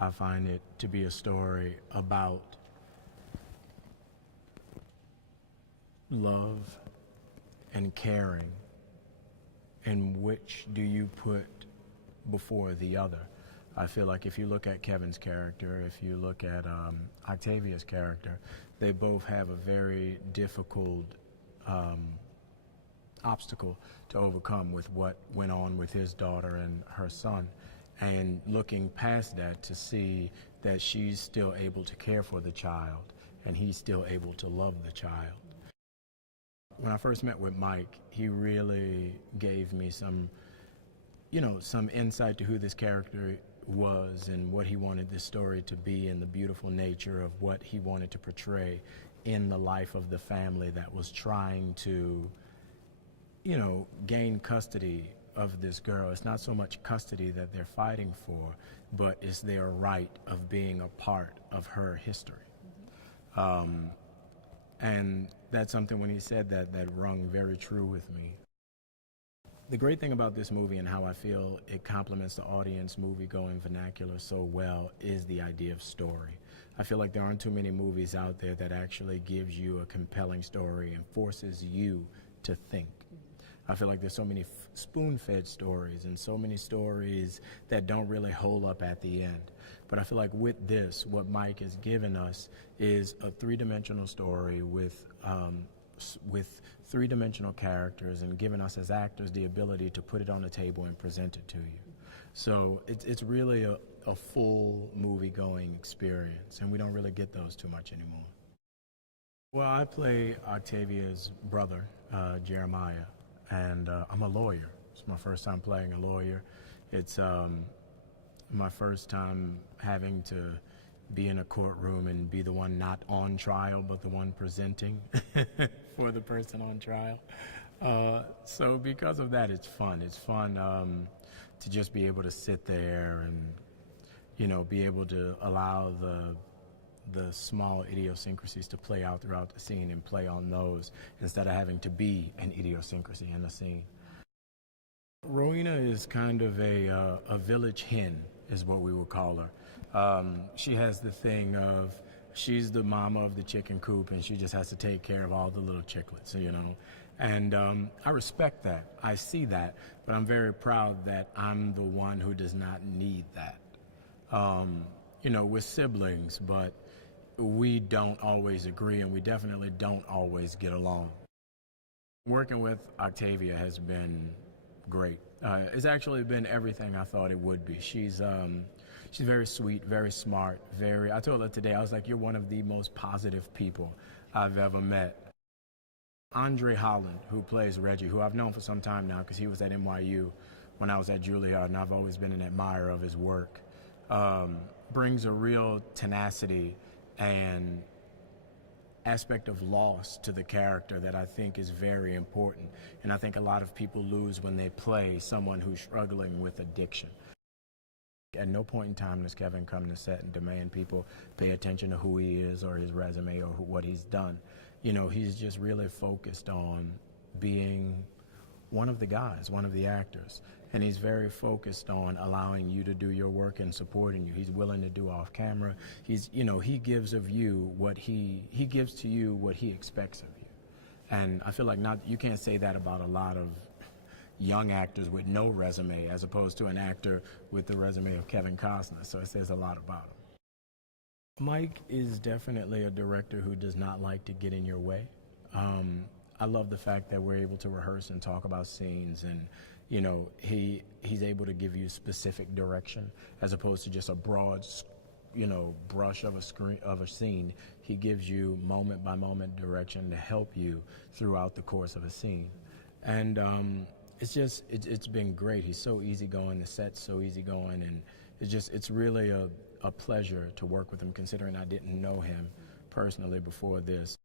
I find it to be a story about love and caring, and which do you put before the other. I feel like if you look at Kevin's character, if you look at Octavia's character, they both have a very difficult obstacle to overcome with what went on with his daughter and her son. And looking past that to see that she's still able to care for the child and he's still able to love the child. When I first met with Mike, he really gave me some insight to who this character was and what he wanted this story to be and the beautiful nature of what he wanted to portray in the life of the family that was trying to, gain custody of this girl. It's not so much custody that they're fighting for, but it's their right of being a part of her history. And that's something when he said that rung very true with me. The great thing about this movie and how I feel it complements the audience movie-going vernacular so well is the idea of story. I feel like there aren't too many movies out there that actually gives you a compelling story and forces you to think. I feel like there's so many spoon-fed stories and so many stories that don't really hold up at the end. But I feel like with this, what Mike has given us is a three-dimensional story with three-dimensional characters and giving us as actors the ability to put it on the table and present it to you. So it's really a full movie-going experience, and we don't really get those too much anymore. Well, I play Octavia's brother, Jeremiah, and I'm a lawyer. It's my first time playing a lawyer. It's my first time having to be in a courtroom and be the one not on trial, but the one presenting for the person on trial. So because of that, it's fun. It's fun to just be able to sit there and, be able to allow the small idiosyncrasies to play out throughout the scene and play on those instead of having to be an idiosyncrasy in the scene. Rowena is kind of a village hen, is what we would call her. She has the thing of she's the mama of the chicken coop and she just has to take care of all the little chicklets, And I respect that. I see that, but I'm very proud that I'm the one who does not need that. We're siblings, but we don't always agree and we definitely don't always get along. Working with Octavia has been great. It's actually been everything I thought it would be. She's very sweet, very smart, I told her today, I was like, you're one of the most positive people I've ever met. Andre Holland, who plays Reggie, who I've known for some time now because he was at NYU when I was at Juilliard, and I've always been an admirer of his work, brings a real tenacity and aspect of loss to the character that I think is very important. And I think a lot of people lose when they play someone who's struggling with addiction. At no point in time does Kevin come to set and demand people pay attention to who he is or his resume or what he's done. He's just really focused on being one of the guys, one of the actors. And he's very focused on allowing you to do your work and supporting you. He's willing to do off camera. He gives of you what he gives to you what he expects of you. And I feel like you can't say that about a lot of young actors with no resume as opposed to an actor with the resume of Kevin Costner. So it says a lot about him. Mike is definitely a director who does not like to get in your way. I love the fact that we're able to rehearse and talk about scenes and he's able to give you specific direction as opposed to just a broad, brush of a scene. He gives you moment by moment direction to help you throughout the course of a scene. And it's been great. He's so easygoing, the set's so easygoing, and it's really a pleasure to work with him considering I didn't know him personally before this.